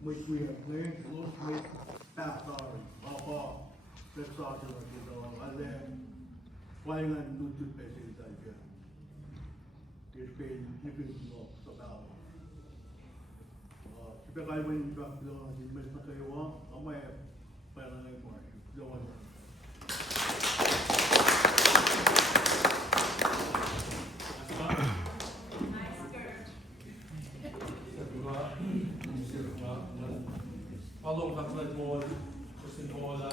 muy cuidado, muy pastor, papá, pessoal que ale, qual é o número de pessoas que espelho, que no total. Se pegar o índice de mesmo que eu amo, é para não ir embora. Hallo, hartelijk voor Sint-Paula.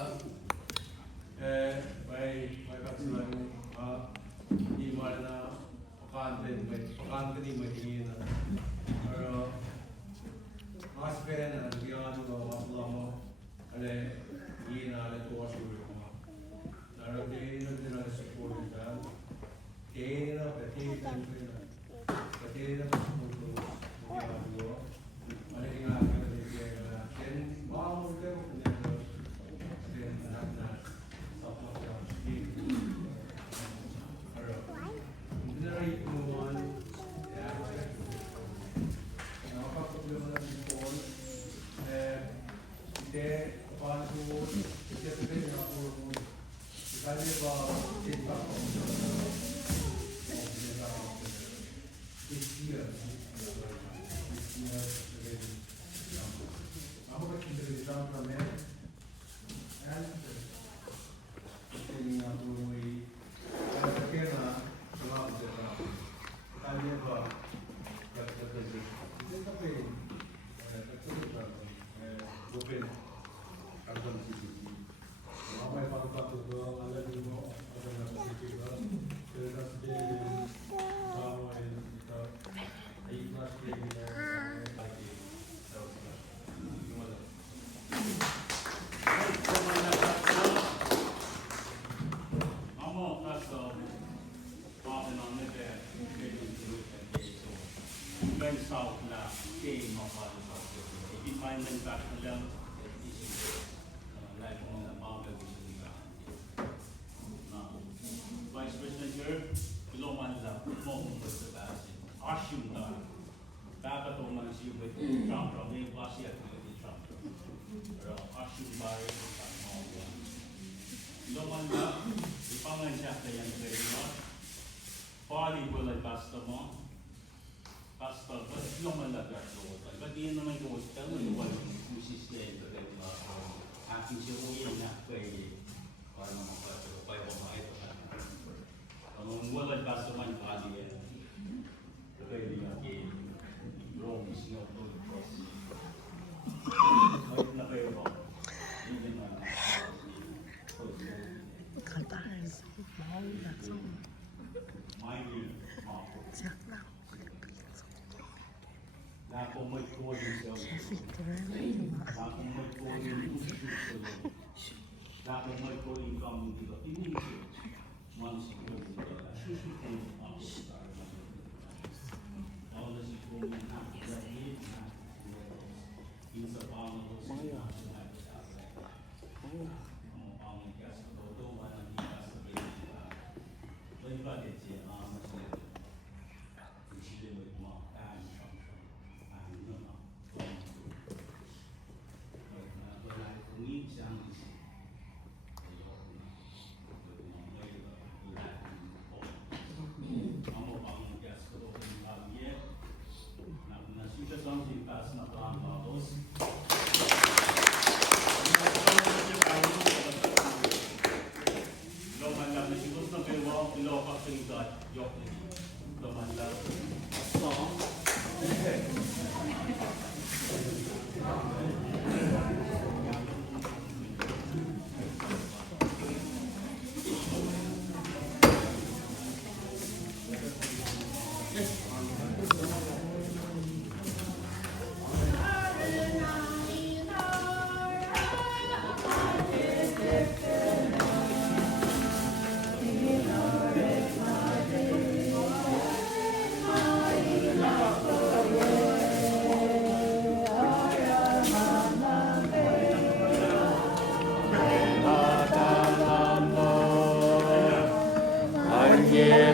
Wij katsulan di mana pekan ni mahin. Pero mas pera na diyan ko lama ale ina ale tuwa siguro ko. Naro din na support dan. Kaya na pati na support ko. Ano nga south na game of if I mean back to them like on the mountain Vice President here belum manila mau bersebasis asyum dah dapat orang manusia Trump ni pasti akan di Trump asyum baik belum manila di pangan siapa yang terima Pali boleh customer pastor, but no man like that Lord. But the naman ko tell me what you sustain to them aking siya uwi na pwede para makapagpapay o makita ang wala customer yung kali yan pwede nga kay Rome is not all cross may na kayo ba hindi na kantahan mau langsung siap lang Ako may coding sa Ako may coding kami dito. Immediate. Once you go to the susunod ang star. All the people in the head in sa pangalos sa natin sa atin. Ang pangalos sa todo, walang hiya sa pilihan. May bakit siya mas nito. Sila may kumakain siya.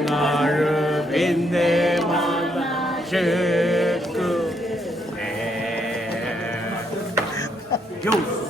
나를 빛내 만나 주네 Juice.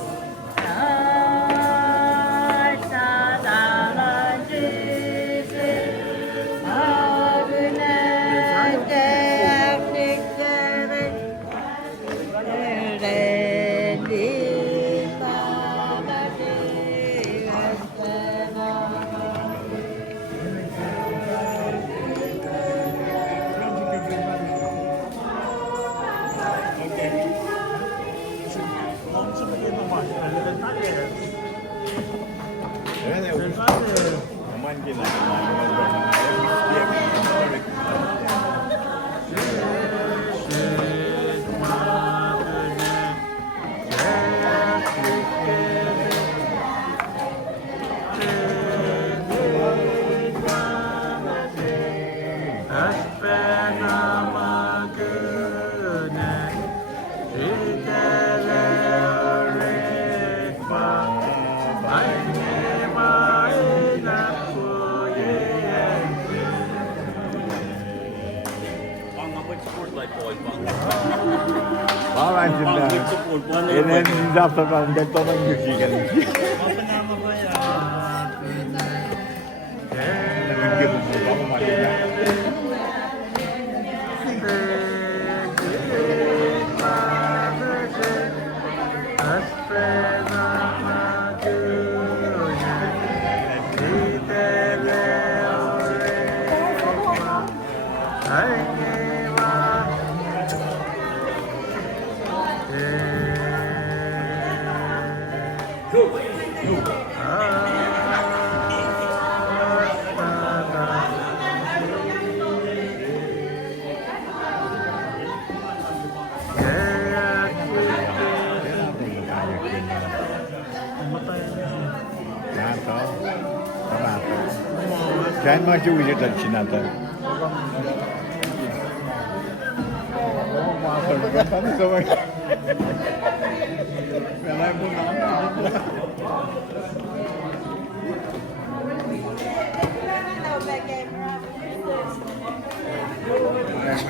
Ini daftar orang betul orang cuci kan. Apa nama mo yan? Nagigil mo ba kung mali na? Jangan maju je dari Cina tu. Apa semua? Kalau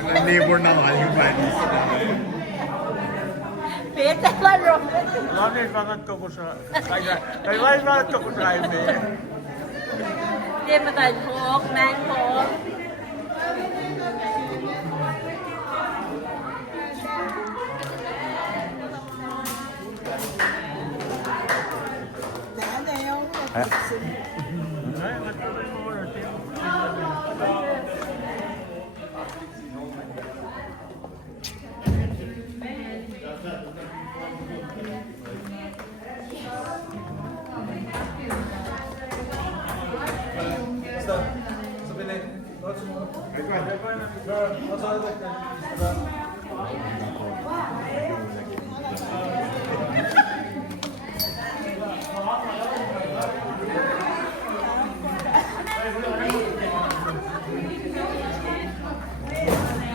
pun neighbor na hal bani. Beta laro. Lani banget ko sa kaya. Kaya banget ko sa ime. เรียนมาแต่โคกแมงโคก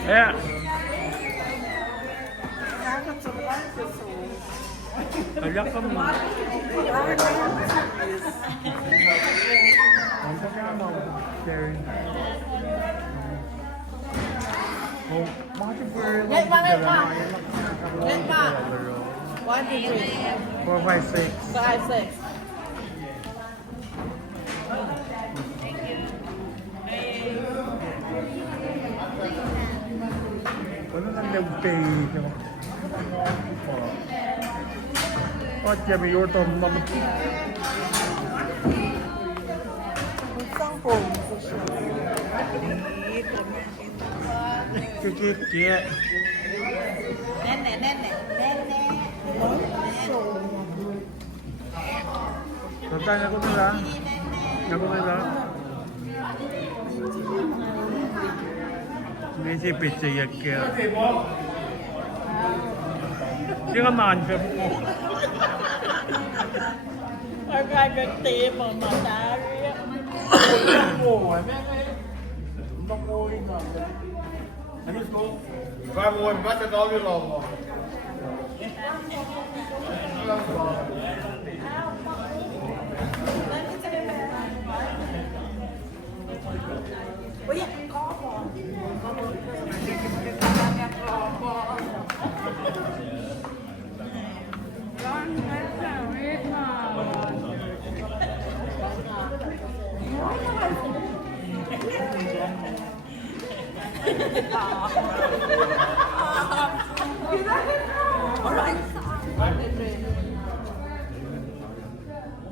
Yeah. Ayak ka mo. Ang pagkama mo, sharing. Oh, bakit po? Wait pa. 1, 2, 3. 4, 5, 6. 5, 6. Ano nang nag-pay ito? What can be your turn, mom? Kikit. Nene. Tantang ako nila. May sipit sa yakya. Hindi ka man-feb mo. Pagkagagti mo, matari. Vai mo, basta daw yung logo. Uy, kopo. Kopo. Alright.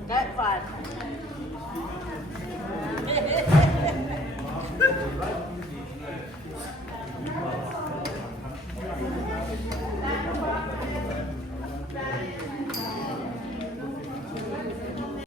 Get fun.